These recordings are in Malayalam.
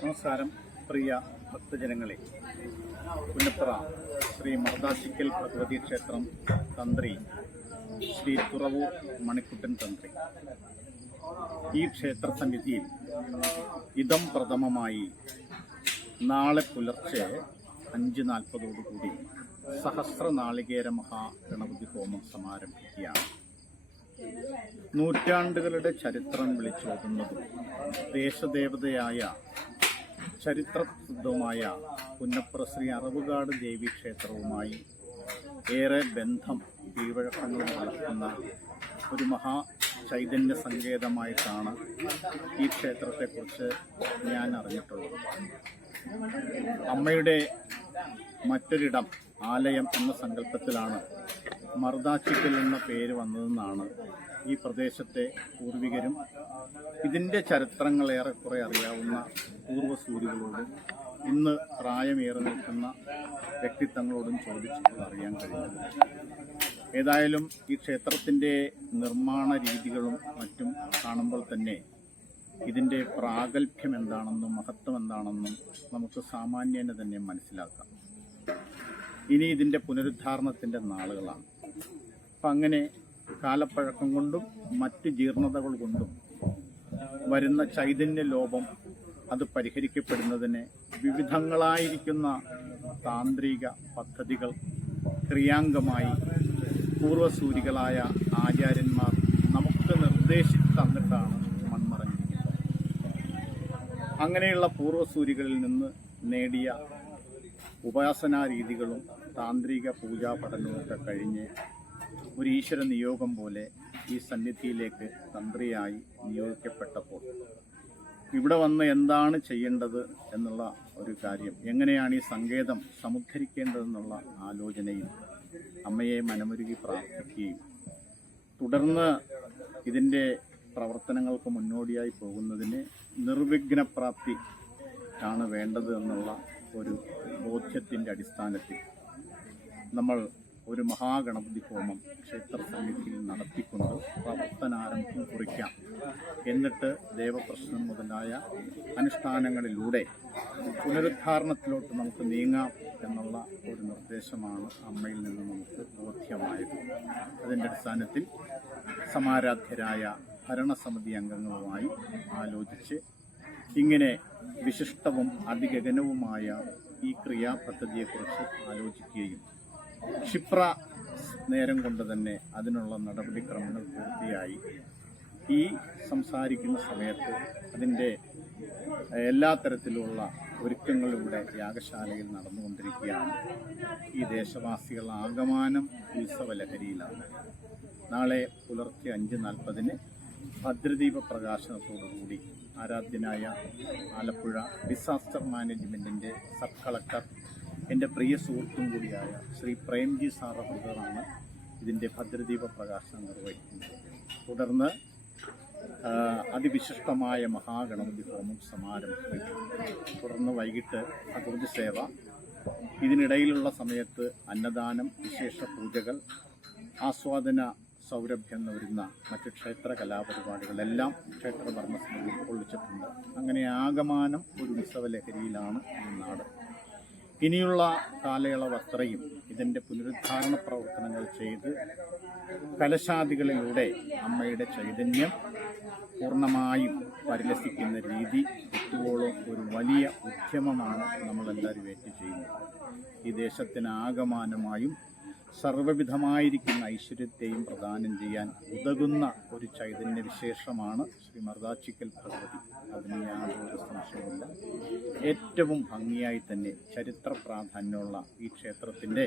നമസ്കാരം പ്രിയ ഭക്തജനങ്ങളെ. പുന്നപ്ര ശ്രീ മർദാശിക്കൽ ഭഗവതി ക്ഷേത്രം തന്ത്രി ശ്രീ തുറവൂർ മണിക്കുട്ടൻ തന്ത്രി. ഈ ക്ഷേത്ര സന്നിധിയിൽ ഇതം പ്രഥമമായി നാളെ പുലർച്ചെ അഞ്ച് നാൽപ്പതോടുകൂടി സഹസ്ര നാളികേര മഹാഗണപതി ഹോമം സമാരംഭിക്കുകയാണ്. നൂറ്റാണ്ടുകളുടെ ചരിത്രം വിളിച്ചോതുന്നതും ദേശദേവതയായ ചരിത്രപ്രസിദ്ധവുമായ പുന്നപ്ര ശ്രീ അറവുകാട് ദേവി ക്ഷേത്രവുമായി ഏറെ ബന്ധം തീവഴക്കങ്ങൾ വളർത്തുന്ന ഒരു മഹാ ചൈതന്യ സങ്കേതമായിട്ടാണ് ഈ ക്ഷേത്രത്തെക്കുറിച്ച് ഞാൻ അറിഞ്ഞിട്ടുള്ളത്. അമ്മയുടെ മറ്റൊരിടം ആലയം എന്ന സങ്കല്പത്തിലാണ് മർദാച്ചിക്കൽ എന്ന പേര് വന്നതെന്നാണ് ഈ പ്രദേശത്തെ പൂർവികരും ഇതിന്റെ ചരിത്രങ്ങൾ ഏറെക്കുറെ അറിയാവുന്ന പൂർവസൂരികളോടും ഇന്ന് പ്രായമേറി നിൽക്കുന്ന വ്യക്തിത്വങ്ങളോടും ചോദിച്ചിട്ട് അറിയാൻ കഴിയുന്നത് ഏതായാലും ഈ ക്ഷേത്രത്തിന്റെ നിർമ്മാണ രീതികളും മറ്റും കാണുമ്പോൾ തന്നെ ഇതിന്റെ പ്രാഗൽഭ്യം എന്താണെന്നും മഹത്വം എന്താണെന്നും നമുക്ക് സാമാന്യേന തന്നെ മനസ്സിലാക്കാം. ഇനി ഇതിന്റെ പുനരുദ്ധാരണത്തിന്റെ നാളുകളാണ്. അപ്പം അങ്ങനെ കാലപ്പഴക്കം കൊണ്ടും മറ്റ് ജീർണതകൾ കൊണ്ടും വരുന്ന ചൈതന്യ ലോപം അത് പരിഹരിക്കപ്പെടുന്നതിന് വിവിധങ്ങളായിരിക്കുന്ന താന്ത്രിക പദ്ധതികൾ ക്രിയാംഗമായി പൂർവസൂരികളായ ആചാര്യന്മാർ നമുക്ക് നിർദ്ദേശിച്ചു തന്നിട്ടാണ് മൺമറഞ്ഞിരിക്കുന്നത്. അങ്ങനെയുള്ള പൂർവസൂരികളിൽ നിന്ന് നേടിയ ഉപാസനാ രീതികളും താന്ത്രിക പൂജാ പഠനമൊക്കെ കഴിഞ്ഞ് ഒരു ഈശ്വര നിയോഗം പോലെ ഈ സന്നിധിയിലേക്ക് തന്ത്രിയായി നിയോഗിക്കപ്പെട്ടപ്പോൾ ഇവിടെ വന്ന് എന്താണ് ചെയ്യേണ്ടത് എന്നുള്ള ഒരു കാര്യം എങ്ങനെയാണ് ഈ സങ്കേതം സമുദ്ധരിക്കേണ്ടതെന്നുള്ള ആലോചനയിൽ അമ്മയെ മനമൊരുകി പ്രാർത്ഥിക്കുകയും തുടർന്ന് ഇതിന്റെ പ്രവർത്തനങ്ങൾക്ക് മുന്നോടിയായി പോകുന്നതിന് നിർവിഘ്നപ്രാപ്തി ആണ് വേണ്ടത് എന്നുള്ള ഒരു ബോധ്യത്തിന്റെ അടിസ്ഥാനത്തിൽ നമ്മൾ ഒരു മഹാഗണപതി ഹോമം ക്ഷേത്ര സന്നിധിയിൽ നടത്തിക്കൊണ്ട് പ്രവർത്തനാരംഭം കുറിക്കാം. എന്നിട്ട് ദേവപ്രശ്നം മുതലായ അനുഷ്ഠാനങ്ങളിലൂടെ പുനരുദ്ധാരണത്തിലോട്ട് നമുക്ക് നീങ്ങാം എന്നുള്ള ഒരു നിർദ്ദേശമാണ് അമ്മയിൽ നിന്ന് നമുക്ക് ബോധ്യമായത്. അതിന്റെ അടിസ്ഥാനത്തിൽ സമാരാധ്യരായ ഭരണസമിതി അംഗങ്ങളുമായി ആലോചിച്ച് ഇങ്ങനെ വിശിഷ്ടവും അതിഗഗനവുമായ ഈ ക്രിയാപദ്ധതിയെക്കുറിച്ച് ആലോചിക്കുകയും ക്ഷിപ്ര നേരം കൊണ്ട് തന്നെ അതിനുള്ള നടപടിക്രമങ്ങൾ പൂർത്തിയായി. ഈ സംസാരിക്കുന്ന സമയത്ത് അതിന്റെ എല്ലാ തരത്തിലുള്ള ഒരുക്കങ്ങളിലൂടെ യാഗശാലയിൽ നടന്നുകൊണ്ടിരിക്കുകയാണ്. ഈ ദേശവാസികൾ ആകമാനം ഉത്സവലഹരിയിലാണ്. നാളെ പുലർച്ചെ അഞ്ച് നാൽപ്പതിന് ഭദ്രദീപ പ്രകാശനത്തോടുകൂടി ആരാധ്യനായ ആലപ്പുഴ ഡിസാസ്റ്റർ മാനേജ്മെന്റിന്റെ സബ് കളക്ടർ എന്റെ പ്രിയ സുഹൃത്തും കൂടിയായ ശ്രീ പ്രേംജി സാറഹുദറാണ് ഇതിന്റെ ഭദ്രദീപ പ്രകാശനം നിർവഹിക്കുന്നത്. തുടർന്ന് അതിവിശിഷ്ടമായ മഹാഗണപതി ഹോമം സമാരംഭിക്കും. തുടർന്ന് വൈകിട്ട് ഭഗവതി സേവ. ഇതിനിടയിലുള്ള സമയത്ത് അന്നദാനം വിശേഷ പൂജകൾ ആസ്വാദന സൗരഭ്യം വരുന്ന മറ്റ് ക്ഷേത്ര കലാപരിപാടികളെല്ലാം ക്ഷേത്ര ഭരണസമിതി ഉൾക്കൊള്ളിച്ചിട്ടുണ്ട്. അങ്ങനെ ആകമാനം ഒരു ഉത്സവലഹരിയിലാണ് ഈ നാട്. ഇനിയുള്ള കാലയളവ് അത്രയും ഇതിന്റെ പുനരുദ്ധാരണ പ്രവർത്തനങ്ങൾ ചെയ്ത് കലശാദികളിലൂടെ അമ്മയുടെ ചൈതന്യം പൂർണമായും പരിലസിക്കുന്ന രീതി എത്തുവോളം ഒരു വലിയ ഉദ്യമമാണ് നമ്മളെല്ലാവരും ഏറ്റു ചെയ്യുന്നത്. ഈ ദേശത്തിന് ആകമാനമായും സർവവിധമായിരിക്കുന്ന ഐശ്വര്യത്തെയും പ്രദാനം ചെയ്യാൻ ഉതകുന്ന ഒരു ചൈതന്യ വിശേഷമാണ് ശ്രീ മർദാച്ചിക്കൽ ഭഗവതി. അതിന് യാതൊരു സംശയമില്ല ഏറ്റവും ഭംഗിയായി തന്നെ ചരിത്ര പ്രാധാന്യമുള്ള ഈ ക്ഷേത്രത്തിന്റെ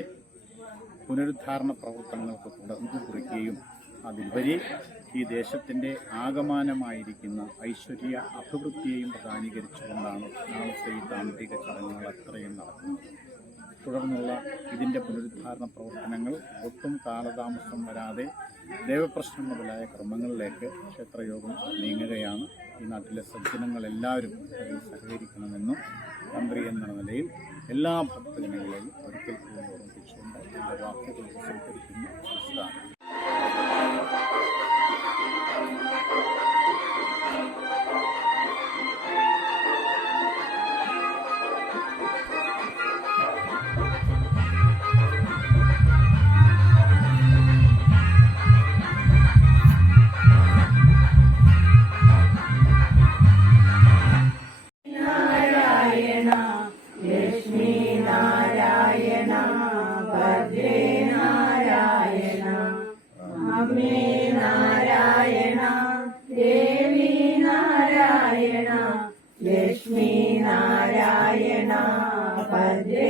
പുനരുദ്ധാരണ പ്രവർത്തനങ്ങൾക്ക് തുടർന്നു കുറിക്കുകയും അതിലുപരി ഈ ദേശത്തിന്റെ ആകമാനമായിരിക്കുന്ന ഐശ്വര്യ അഭിവൃദ്ധിയെയും പ്രധാനീകരിച്ചുകൊണ്ടാണ് നാളത്തെ ഈ താന്ത്രിക ചടങ്ങുകൾ അത്രയും നടക്കുന്നത്. തുടർന്നുള്ള ഇതിന്റെ പുനരുദ്ധാരണ പ്രവർത്തനങ്ങൾ ഒട്ടും കാലതാമസം വരാതെ ദേവപ്രശ്നം മുതലായ ക്രമങ്ങളിലേക്ക് ക്ഷേത്രയോഗം നീങ്ങുകയാണ്. ഈ നാട്ടിലെ സജ്ജനങ്ങളെല്ലാവരും അതിൽ സഹകരിക്കണമെന്നും തന്ത്രി എന്ന നിലയിൽ എല്ലാ ഭക്തജനങ്ങളെയും ഒരിക്കൽ കൂടി ഓർമ്മിപ്പിച്ചുകൊണ്ട് വാക്കുകൾ വാക്കുകൾ लक्ष्मीनारायण भद्रे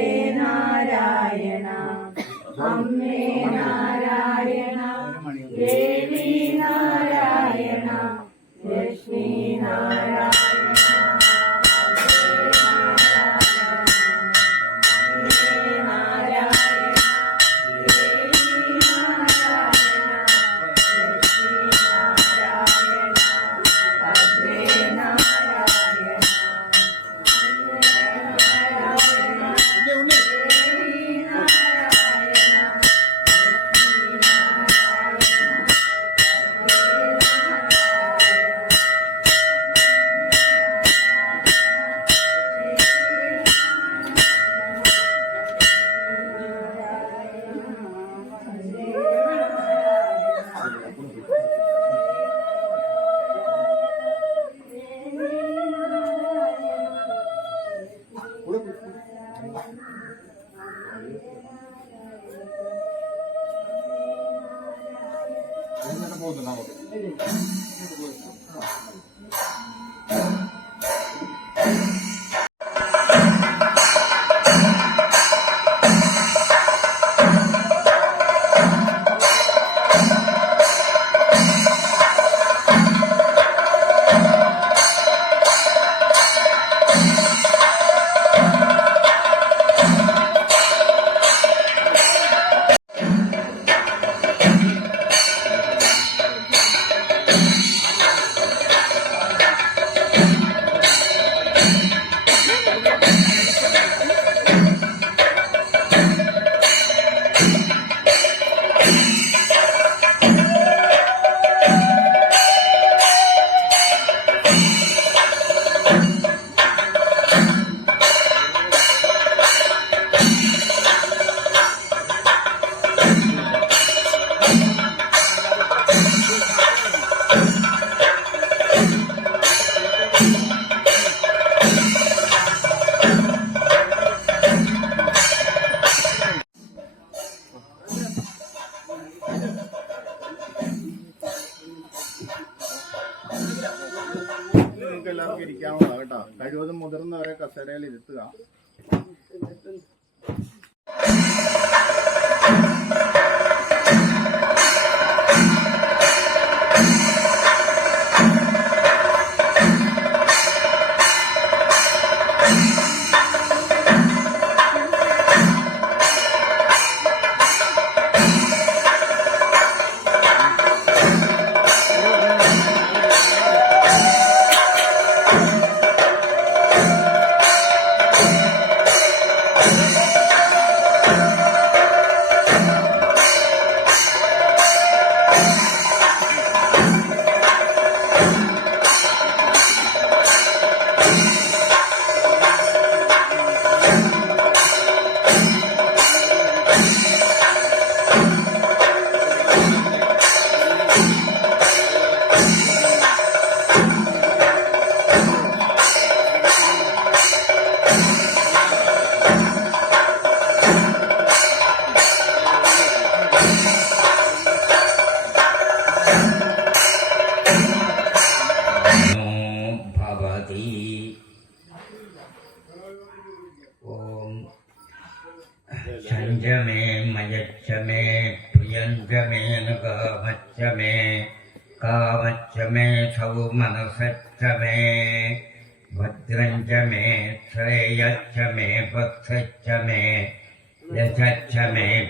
നിങ്ങൾക്ക് എല്ലാവർക്കും ഇരിക്കാവുന്നതാണ് കേട്ടോ. കഴിവതും മുതിർന്നവരെ കസേരയിൽ ഇരുത്തുക.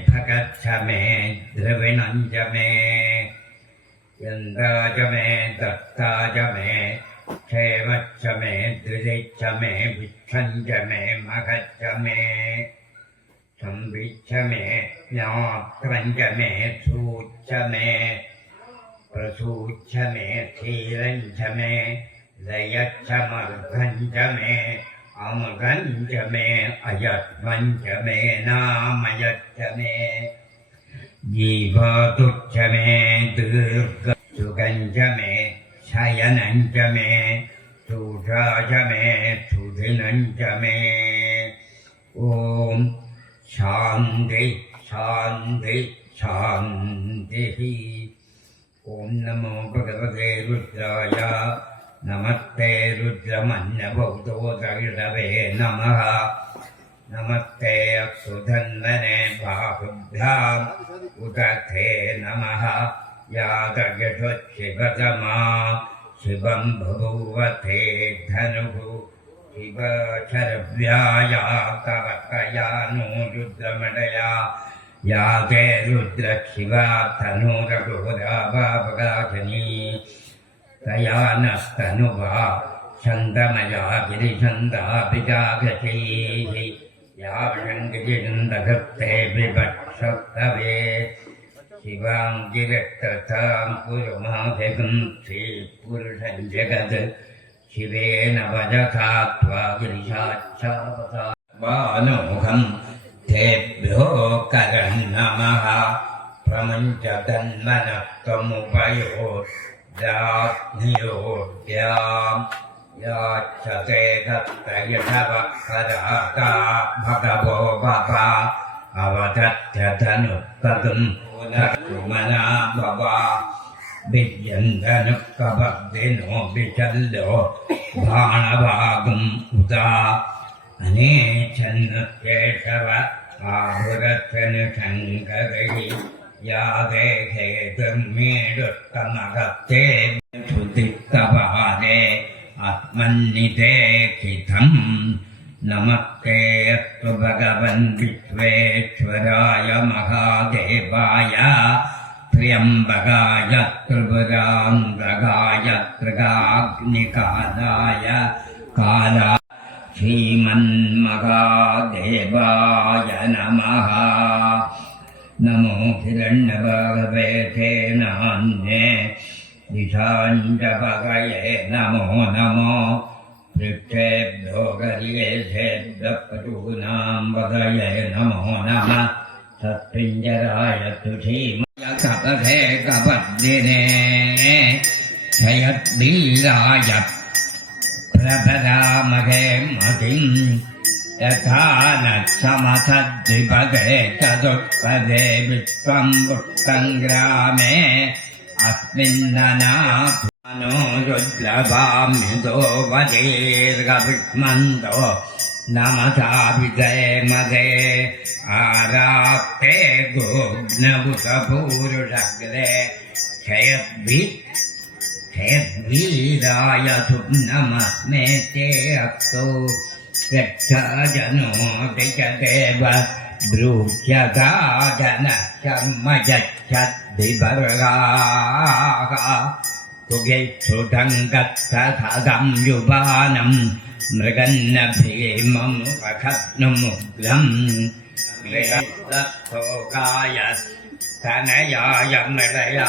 พระกัจฉเมเดวนันจะเมยันตาจะเมตัตตาจะเมเทวัจเมดุริจเมวิชันจะเมมะกัจเมธมวิชเมยอตรันจะเมสูจเมประสูจเมทีรัญจเมลยัจมะคันจเม अमृगञ्च मे अयत्वञ्च मे नामयच्च मे जीवतुच्च मे दीर्घसुगञ्च मे शयनञ्च मे शूषा च मे मे ॐ शान्ति शान्ति, शान्तिः। ॐ नमो भगवते रुद्राय नमस्ते रुद्रमन्नबहुदोदयिषवे नमः। नमस्ते अक्षुधन्वने बाहुभ्याम् उदथे नमः। यादयषुशिवतमा शिवं भुवते धनुः। शिवचरव्याया तव नो रुद्रमणया या ते रुद्रक्षिवा धनुरघोरा बाबगाधनी तया नः नस्तनुवा छन्दमया गिरिषन्दापिताङ्गक्षवे शिवाङ्गिरितम् पुरुमाभिगुन् श्रीपुरुषगत् शिवेन वदथात्वा वानुमुखं तेभ्यो करं नमः प्रमञ्च तन्मनत्वमुपयो दास्नियोग्याम् याक्षते दत्तयषवक्खराका भगवो वपा अवदत्यधनुपगम् पुनर्कुमना केशव आहुरतनुशङ्करैः यादे हे दुर्मेडुक्तमहत्ते श्रुतिक्तभारे आत्मन्निते कथितम् नमस्ते यत्तु भगवन्दित्वेश्वराय महादेवाय। त्र्यम्बगाय त्रिभुराम्बगाय तृगाग्निकालाय काला श्रीमन्महादेवाय नमः। नमो हिरण्यभागवे नान्ये दिशाञ्जपगये नमो नमो वृक्षेभ्यो गरीयेभ्यः पशूनां वदये नमो नमः सत्पिञ्जराय तुषीमय कपधे कपद्दिने क्षयद्वीराय प्रभरामहे मतिम् യഥാനക്ഷമസദ്ധിപദേ ചതുഷ്പദേ വിശ്വം വൃത്തം ഗ്രാമേ അസ്മിന്നനാനോരുദ്രഭാമ്യുതോ വരീർഘവിഷ്മന്തോ നമസാവിതേ മതേ ആരാപ്തേ ഗോഗ്നബുധപൂരുഷഗ്രേ ക്ഷയദ്വി ക്ഷയദ്വീരായ സും നമസ്മേ അക്തോ जनो दियदेव ब्रूह्यता जनः कर्म यच्छद्विवर्गाः मृगन्न भीमं रघत्नु मृगत्तोकाय तनयाय मृगया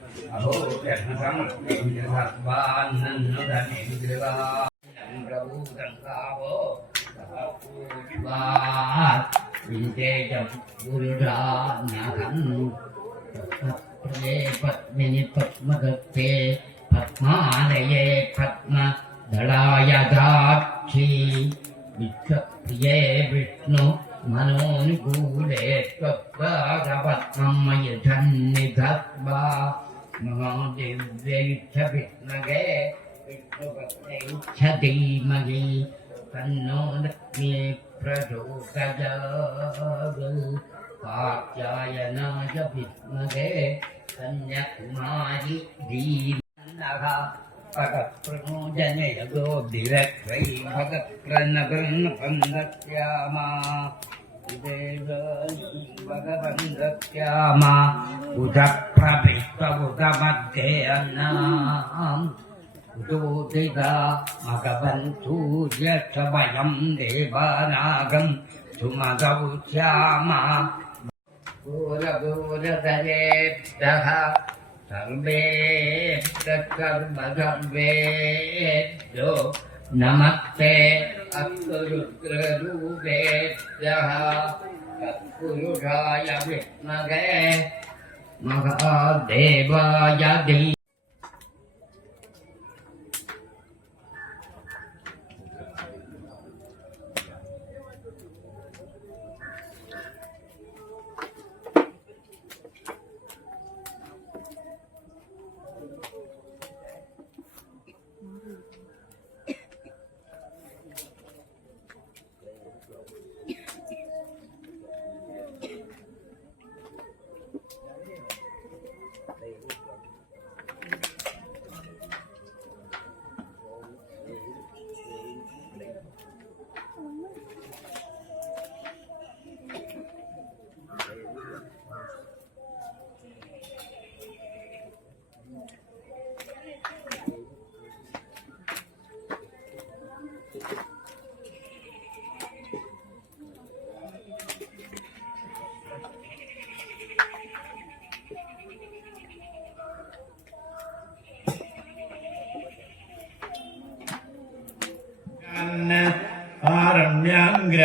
అహో పద్మిని పద్మగత్తే పద్మాలయే పద్మదళాయ దాక్షి విశ్వప్రియే విష్ణు మనోనుకూలే త్వద్భాగపద్మయ్యన్నిధద్భా విష్ణువాదివ్యయుద్ధభిష్ణగే విష్ణుభక్త ధీమహి తన్నో లక్ష్మీ ప్రచోదయాదు కాత్యాయనాయ విష్ణుగే కన్యాకుమారి ధీమహ పగప్రమోజనయదో దిరక్రై భగత్ర నగరన్ పందత్యామా భగవంత్యామ ఉద ప్రభిత్వబుద మధ్య అన్నాం ఉదోదిగా మగవంతూ జయం దేవనాగం సుమగౌ శ్యామ घोरघोरदरेभ्यः सर्वेभ्यः सर्वगर्वेभ्यो नमस्ते अप्सुरुद्ररूपेभ्यः तत्पुरुषाय विद्महे मघादेवाय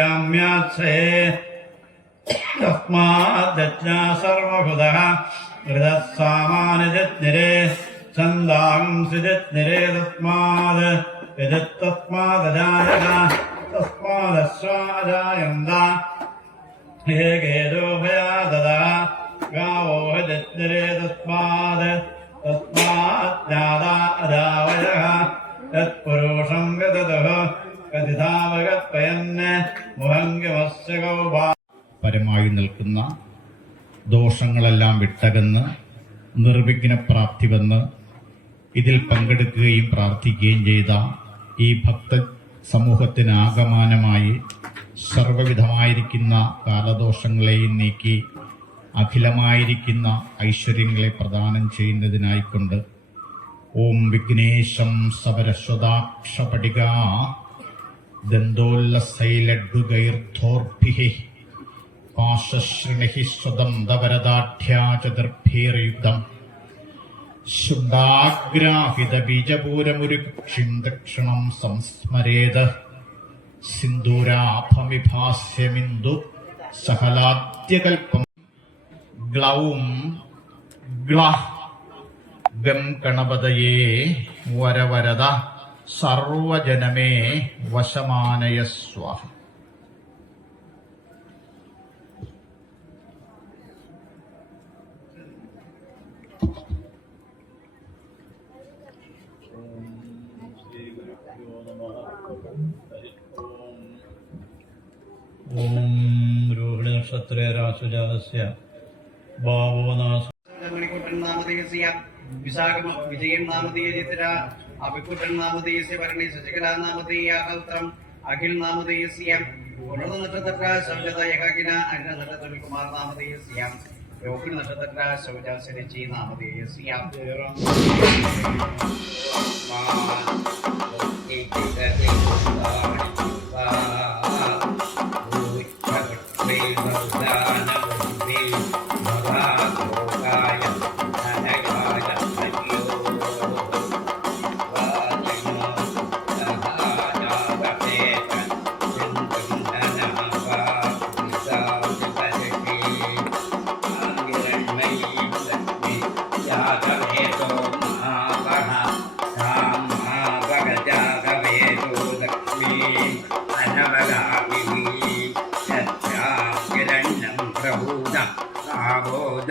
याम्यात्सहे तस्माद्दज्ञा सर्वभुदः हृदः सामानिजत्निरे छन्दांसिजत्निरे तस्माद् यजत्तस्मादजायत तस्मादश्वाजायन्द हे गेजोभया ददा गावो हजत्निरे तस्माद् तस्मात् ज्ञादा अजा പരമായി നിൽക്കുന്ന ദോഷങ്ങളെല്ലാം വിട്ടകന്ന് നിർവിഘ്നപ്രാപ്തി വന്ന് ഇതിൽ പങ്കെടുക്കുകയും പ്രാർത്ഥിക്കുകയും ചെയ്ത ഈ ഭക്ത സമൂഹത്തിന് ആകമാനമായി സർവവിധമായിരിക്കുന്ന കാലദോഷങ്ങളെയും നീക്കി അഖിലമായിരിക്കുന്ന ഐശ്വര്യങ്ങളെ പ്രദാനം ചെയ്യുന്നതിനായിക്കൊണ്ട് ഓം വിഘ്നേശം സവരശ്വതാക്ഷപടിക ദന്തോല്ലസൈലഡ്ഡുഗൈർധോർഭിः പാശശ്രിണിः സ്വദന്തവരദാഢ്യാ ചതുർഭീർയുക്തം ശുദ്ധാഗ്രാഹിതബീജപൂരമുരുക്ഷിം ദക്ഷിണം സംസ്മരേത്. സിന്ദൂരാഭമിഭാസ്യമിന്ദു സഹലാദ്യകൽപ്പം ഗ്ലൗം ഗ്ല ഗം കണപതയേ വരവരദ. സർവജനമേ വശമാനയസ്വ. ഓം രോഹിണി നക്ഷത്രേ രാസുജാതസ്യ ഭാവോ നാമധേയസ്യ. വിശാഖം നാമധേയചിത്ര അഭിക്കുട്ടൻ നാമധേയസ്യ ഭരണി ശശികല നാമധേയ കൗത്രം അഖിൽ നാമധേയസ്യ. ഉണർന്ന നക്ഷത്ര ശൗചത ഏകാകിന അഗ്ന നക്ഷത്ര കുമാർ നാമധേയസ്യ. രോഹിണി നക്ഷത്ര ശൗച అనవగామిని సత్యాగ్రంథం ప్రబోధ రాబోధ.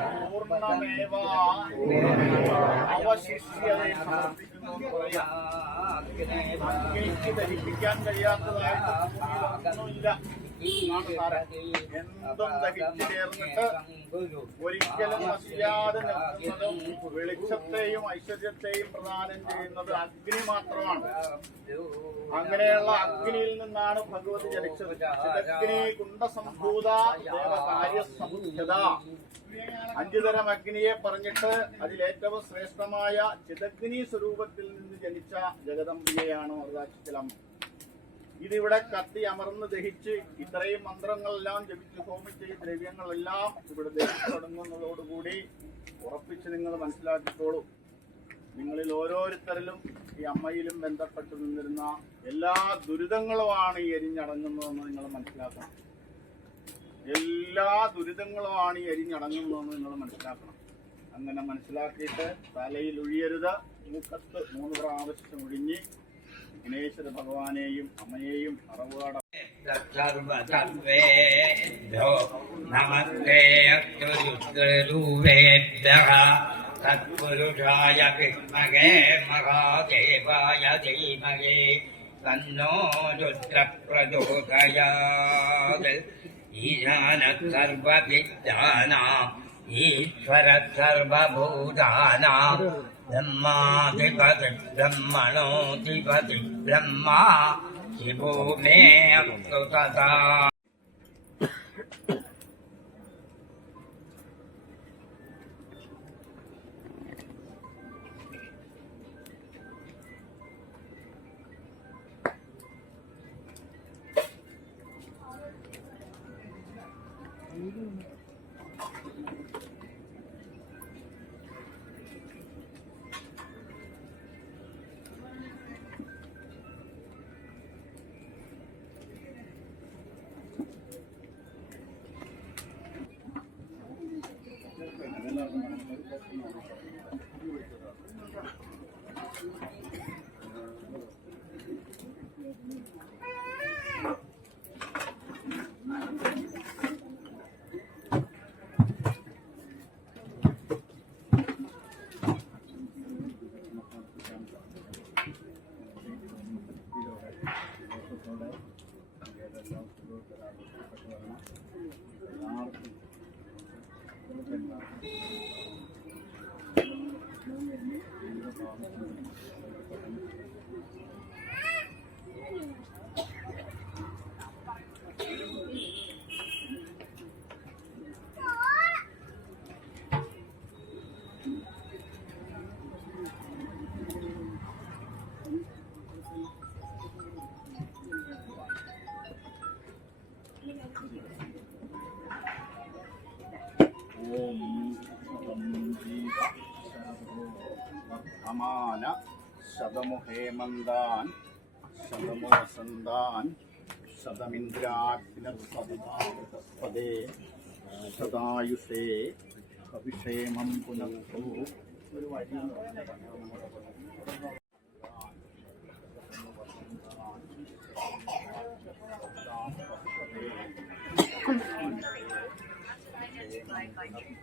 പൂർണമേവ അവശിഷ്യതയെ സമർപ്പിക്കുന്നു പറയാം ദഹിപ്പിക്കാൻ കഴിയാത്തതായിട്ട് സാരം. എന്തും ഒരിക്കലും നശിയാതെ നിൽക്കുന്നതും വെളിച്ചത്തെയും ഐശ്വര്യത്തെയും പ്രദാനം ചെയ്യുന്നത് അഗ്നി മാത്രമാണ്. അങ്ങനെയുള്ള അഗ്നിയിൽ നിന്നാണ് ഭഗവത് ജനിച്ചത്. അഗ്നി കുണ്ടസംഭൂത ദേവകാര്യസമുദ്യത അഞ്ചു അഗ്നിയെ പറഞ്ഞിട്ട് അതിലേറ്റവും ശ്രേഷ്ഠമായ ചിതഗ്നി സ്വരൂപത്തിൽ നിന്ന് ജനിച്ച ജഗദംബികയാണ് മറുതാക്ഷിലമ്മ ഇതിവിടെ കത്തി അമർന്ന് ദഹിച്ച് ഇത്രയും മന്ത്രങ്ങളെല്ലാം ജപിച്ച് ഹോമിച്ച് ഈ ദ്രവ്യങ്ങളെല്ലാം ഇവിടെ ദഹിച്ചു തുടങ്ങുന്നതോടുകൂടി ഉറപ്പിച്ച് നിങ്ങൾ മനസ്സിലാക്കിക്കോളൂ. നിങ്ങളിൽ ഓരോരുത്തരിലും ഈ അമ്മയിലും ബന്ധപ്പെട്ട് നിന്നിരുന്ന എല്ലാ ദുരിതങ്ങളുമാണ് ഈ എരിഞ്ഞടങ്ങുന്നതെന്ന് നിങ്ങൾ മനസ്സിലാക്കണം. എല്ലാ ദുരിതങ്ങളുമാണ് ഈ എരിഞ്ഞടങ്ങുന്നതെന്ന് നിങ്ങൾ മനസ്സിലാക്കണം. അങ്ങനെ മനസ്സിലാക്കിയിട്ട് തലയിൽ ഒഴിയരുത് മൂക്കത്ത് മൂന്ന് പ്രാവശ്യം ഒഴിഞ്ഞ് ഗണേശ്വര ഭഗവാനെയും അമ്മയെയും അറവുകാട സർവതത്വേഭ്യോ നമസ്തേ അക്രുരുവേദ്യഃ തത്പുരുഷായ വിദ്മഹേ മഹാദേവായ ധീമഹി തന്നോ രുദ്രപ്രചോദയാത് ഈശാന സർവവിദ്യാനാം ഈശ്വര സർവഭൂതാനാം ब्रह्माधिपतिर्ब्रह्मणोऽधिपतिर्ब्रह्मा विभूमे はい。शतमु हेमन्दान् शतमो वसन्तान् शतमिन्द्राग्निपदे शतायुषे कविक्षेमं पुनन्तु